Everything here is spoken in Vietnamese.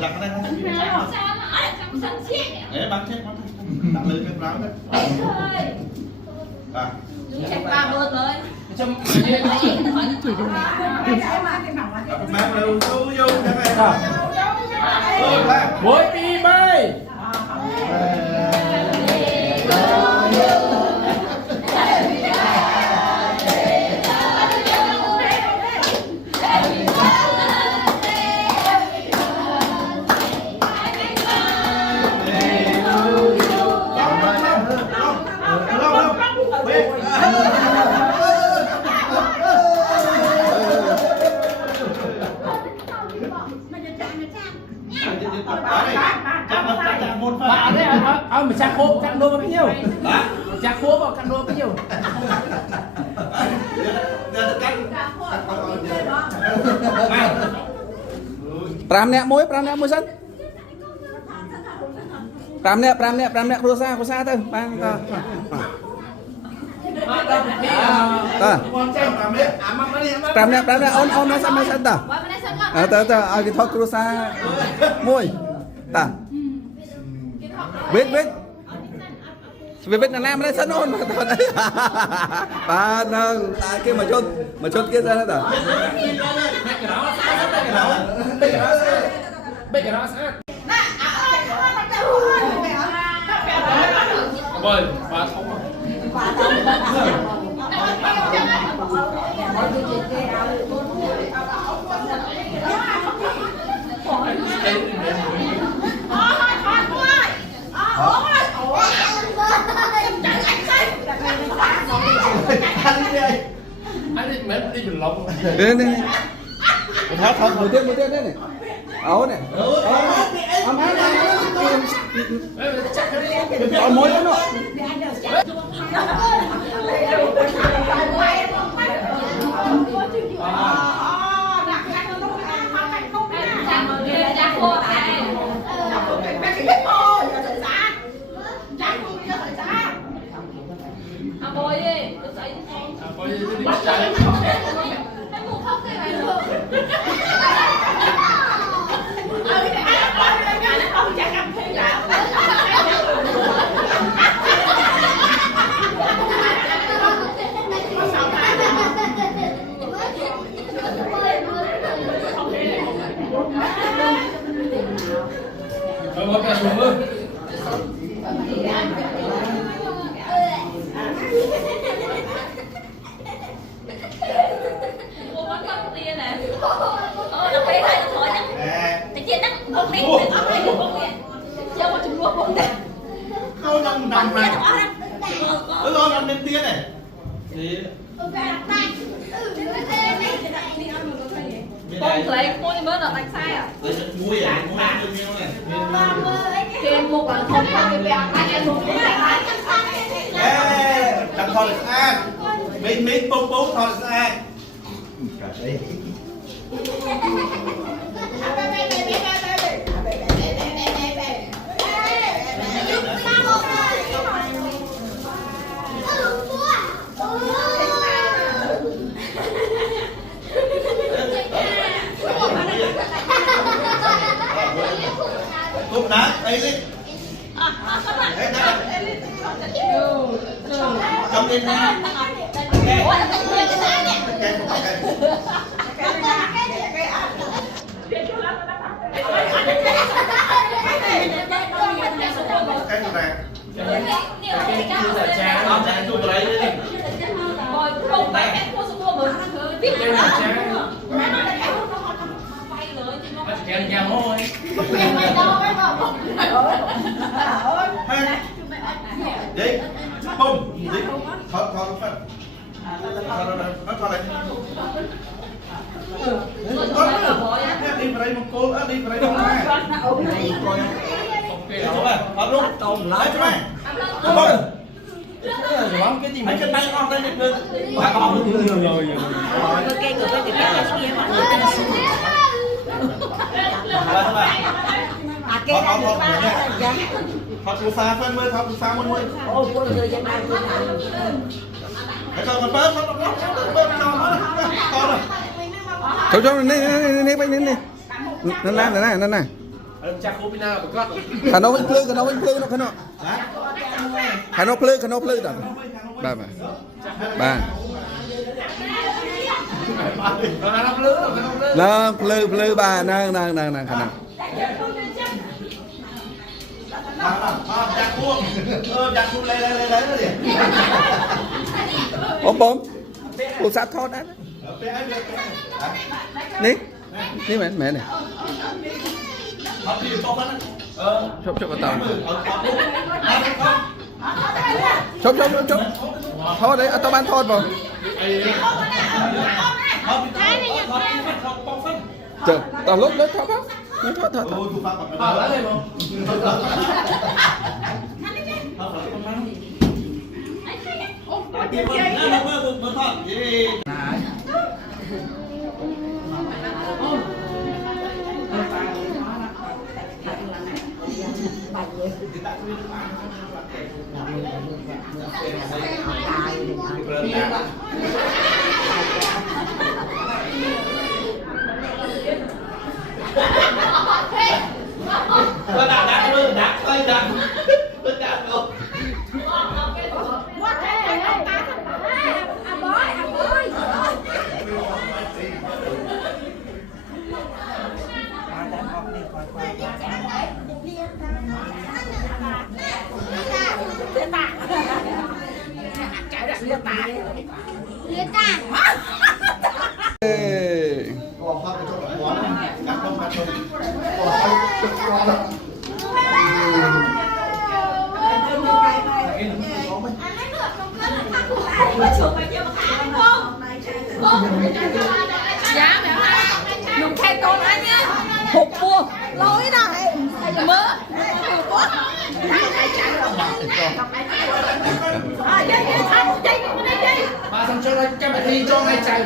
đặt cái này để bắn chết đặt lên cái ráo đấy Chắc ba bữa tới. Trong mang đều vô cái này mỗi đi bay bạn đấy ông mà chặt khốp cắt đôi bao nhiêu chặt khốp vào cắt đôi bao nhiêu pram nè muối sân pram nè cua sa thôi ban pram nè on nó sân ta cái thóc cua sa muối ta biết là nam đấy sân ôn mà thôi đấy ba nâng kia mà chốt kia ra đó bây giờ nó sẽ rồi ba không anh đi mẹ đi bình lông đây thôi một tiếng đấy này ấu này ông ăn còn muối nữa Bôi đi, tôi thấy bôi đi, bắt chạy. Cái mũ khóc cái này được. Không chắc ăn thêm cả. một cái xuống luôn không nằm nằm này lo nằm lên tia này con lấy mua thì bớt là đánh sai à? muối à? Muối bao nhiêu này? Thì một bản không phải cái bèo anh em một cái này đặt thôi là sao? Mình bông thôi là sao? Cúp đá, đây đi. Trong đi nha. Đi, bông, đi, thoát phần. Nó thoát lại. Đi vào đây một cô, đi vào đây một hai. Thoát luôn, lấy cho mày. Bông. Cái gì mà chân tay con đây được. Ba con rồi. cái thoát từ xa phân mới thoát từ xa mới ôi cô người dân ai cô nào cái con còn bớt bớt cho nó con rồi cho này bay lên đi นั่นน่ะ chắc không biết nào mà có ขนมวิ่งพลื้ขนมวิ่งพลื้เนาะขนมขนมพลื้ต่อบ้าบ้าแล้วพลื้บ้านั่งขนม chắc cuông chắc cuông lấy nó đi ผมอุตส่าห์ทอดได้นี่แม่เนี่ย học đi bông đó ชอบกระเต่าชอบทอดเลยเอาตะบันทอดป่ะ เจอตอนรถทอดป่ะไม่ทอด tôi phát bằng cái đó lên không nó thật gì nó đặt luôn đặt luôn Giá mẹ ha. Dùng khay con anh nhá. Hụt vua. Lối này. Mơ. Quá. Bà xong cho nó cho mày thi cho ngay chạy